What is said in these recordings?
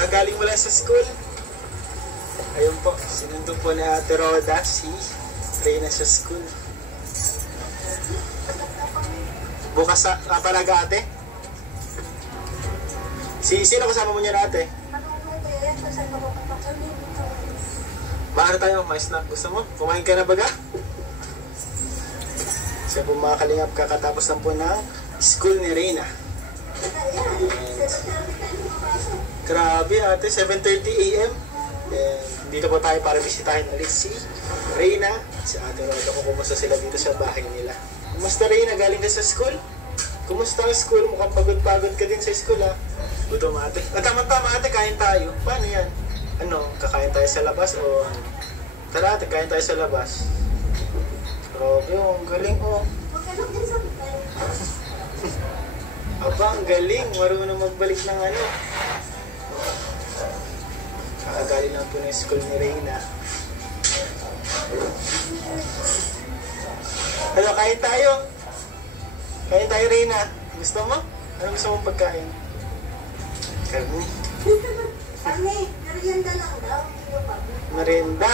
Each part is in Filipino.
kakagaling mula sa school. Ayun po, sinundo po ni Ate Roda si Reyna sa school. Bukas palaga ate? Sino kasama mo niya na ate? Bakit tayo may snack? Gusto mo? Kumain ka na baga? Siya po mga kalingap, kakatapos lang po ng school ni Reyna. Grabe ate, 7:30 AM. Dito po tayo para bisitahin ulit si Reyna, si Ate Roda, kung kumusta sila dito sa bahay nila. Kumusta Reyna? Galing ka sa school? Kumusta ang school? Mukhang pagod-pagod ka din sa school ha? Gutom ate. Tama-tama ate, kain tayo. Paano yan? Ano, kakain tayo sa labas o ano? Tara ate, kain tayo sa labas. Grabe, ang galing oh. Aba, ang galing. Marunong magbalik ng ano. Kakagaling lang po ng school ni Reyna. Hello, kain tayo. Kain tayo, Reyna. Gusto mo? Ano gusto mong pagkain? Karni. Karni, merienda lang daw. Merienda?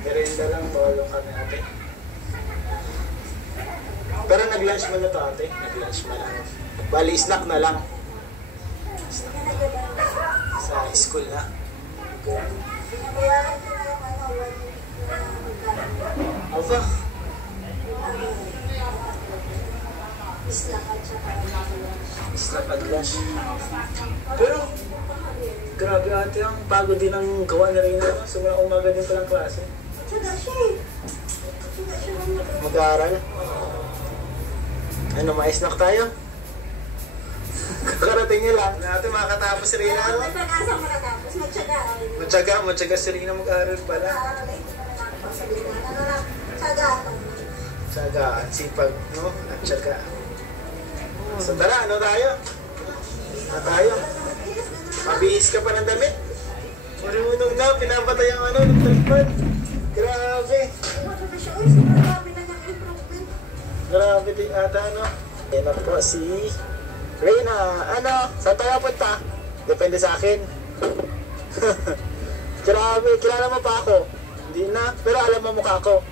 Merienda lang, bawalong kami ate. Pero nag-lunch mo na to ate. Nag-lunch mo na. Bali, snack na lang. Snack na lang. Sa school na. Aba. Snack at lunch. Pero, grabe ate, ang pagod din ang gawa na rin na. Simula umaga din palang klase. Mag-aaral. Ano, ma-snack tayo? Kakarating niya lang. Natin makakatapos si Reyna. May pag-asa makatapos. Matyaga si Reyna mag-aaral pala. Tyaga at sipag, no? At tyaga. So tara, ano tayo? Ano tayo? Mabihis ka pa ng damit? Marunong na, pinapatay ang ano, ng talpan. Grabe. Grabe din ata, no? Yan na po si Reyna. Ano? Saan tayo punta? Depende sa akin. Grabe, kilala mo pa ako? Hindi na, pero alam mo mukha ko.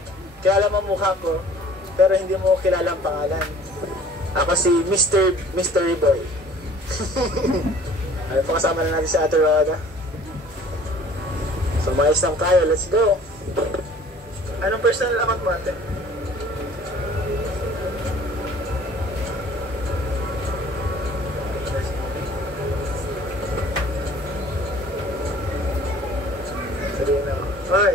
Kilala mo mukha ko, pero hindi mo kilala ang pangalan. Ako si Mystery Boy. Ano po, kasama na natin si Ate Roda. So, maayos lang tayo. Let's go. Anong personal account mo ate? Serena. Hoy!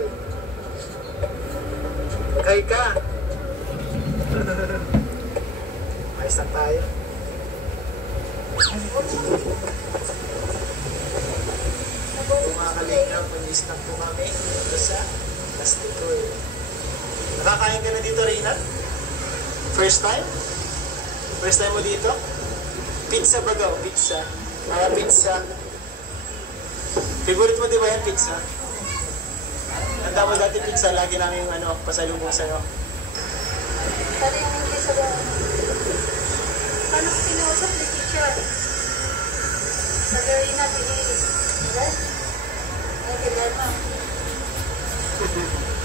Maghay ka! Ayos lang tayo. Kumakalingap, mag-snack po kami dito sa Plasticol. Nakakain ka na dito, Reyna? First time? First time mo dito? Pizza ba daw? Pizza. Pizza. Favorite mo di ba yan, pizza? Tanda mo dati pizza, lagi namin yung ano, pasalubong sa'yo. Pero yung hindi sa doon. Paano ko pinausap ni teacher? Sabi na, bilis. Diba? Ay, kailan mo.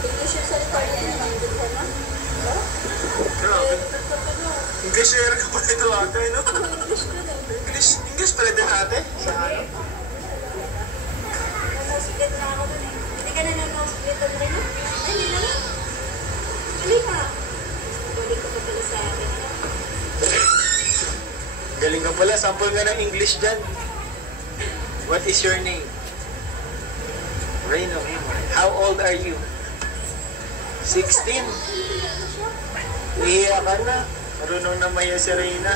English yung salita niya yun. Ang ganda na. Grabe. Englishera ka pa ito ate, no? English ko na. English pala din ate? Sa ano? Nanosplit na ako dun eh. Hindi ka na nanosplit na rin. Ay, hindi na lang. Hali ka. Galing ko pa pala sa akin. Galing ka pala. Sample nga ng English dyan. What is your name? Reyna. How old are you? 16. Ihiya ka na. Marunong na maya si Reyna.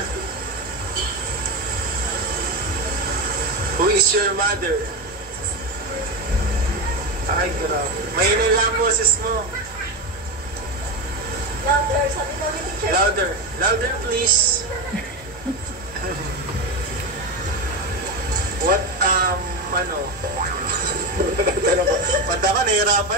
Who is your mother? Ay, grabe. Mahina lang boses mo. Louder, sabi daw ni teacher. Louder. Louder, please. What, ano? Pata ka, nahirapan.